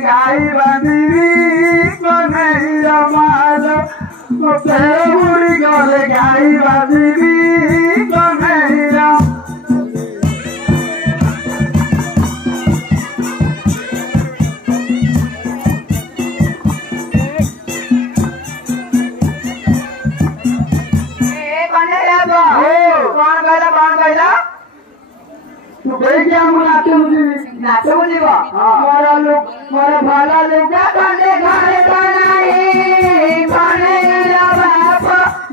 गाई बांधी कन्हैया मालो बुढ़ी गले गाई बांधी कन्हैया देखिए हम नाचे बुझीबा मोरा भाला लुगा कने घरे बनाई कने बाप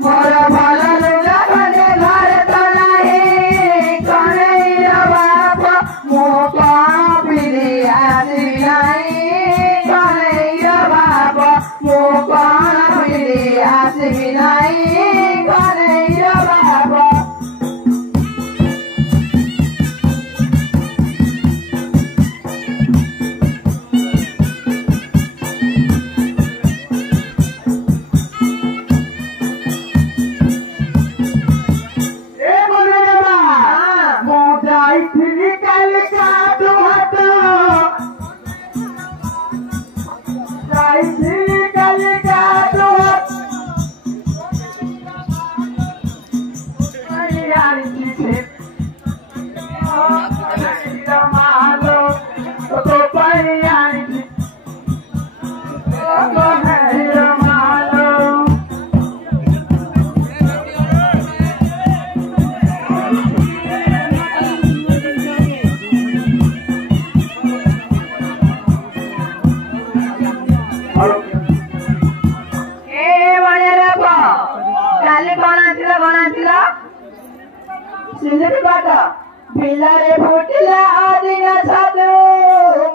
मोरा भाला लुगा कने घरे बनाई कने बाप मो पाना पीरी आसी नहीं कने बाप मो पाना पीरी आसी नहीं कने बाप पिलारे फुटिला आदिन छातु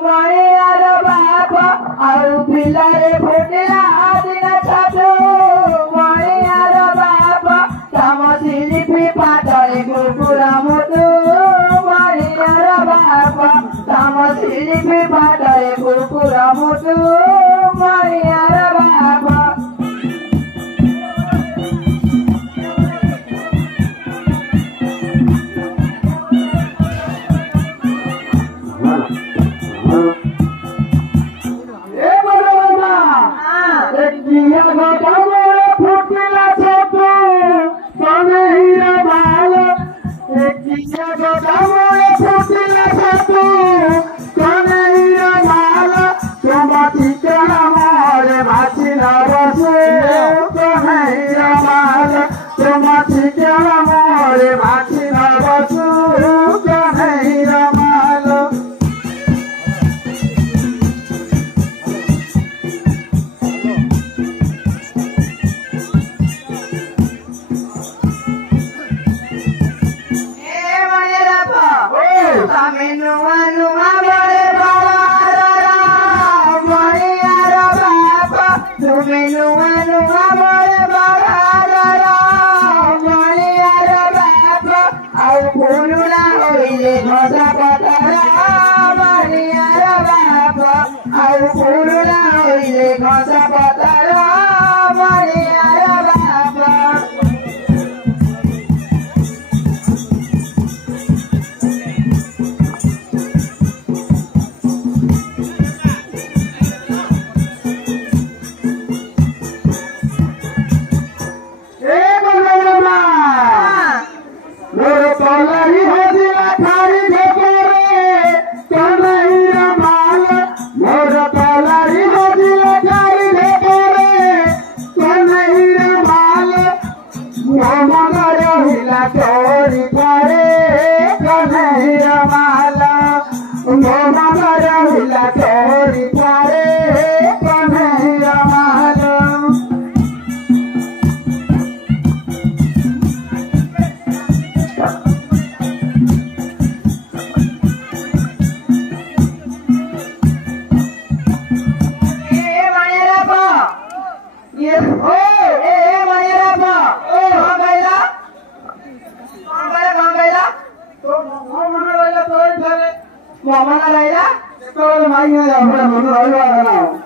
मणियार बाप आउ पिलारे फुटिला आदिन छातु मणियार बाप तम सिलिपि पाटले कुकुरा मुतु मणियार बाप तम सिलिपि पाटले कुकुरा मुतु मणियार बाप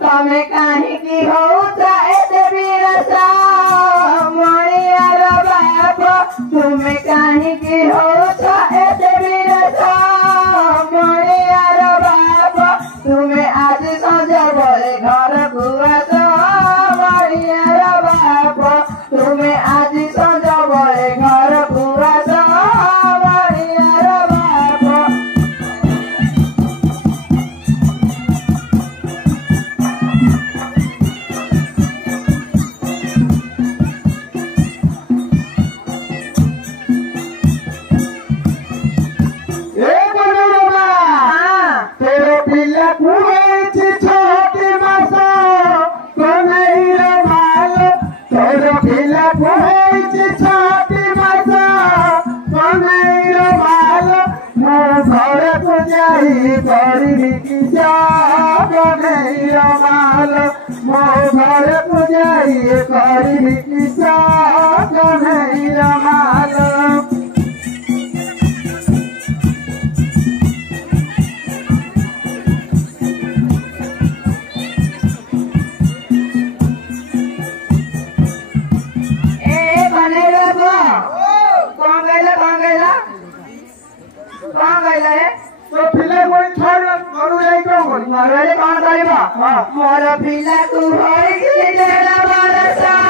तमे कहीं की हो तुम्हें कहीं की हो तुम्हें आज सजा किसा कन्हैया माल मो घर को जाइए करी किसा कन्हैया माल तो फिले कोई छोड़ मरु जाई क्यों मरले कौन करिबा मोर पिला तू होई गेला बरसा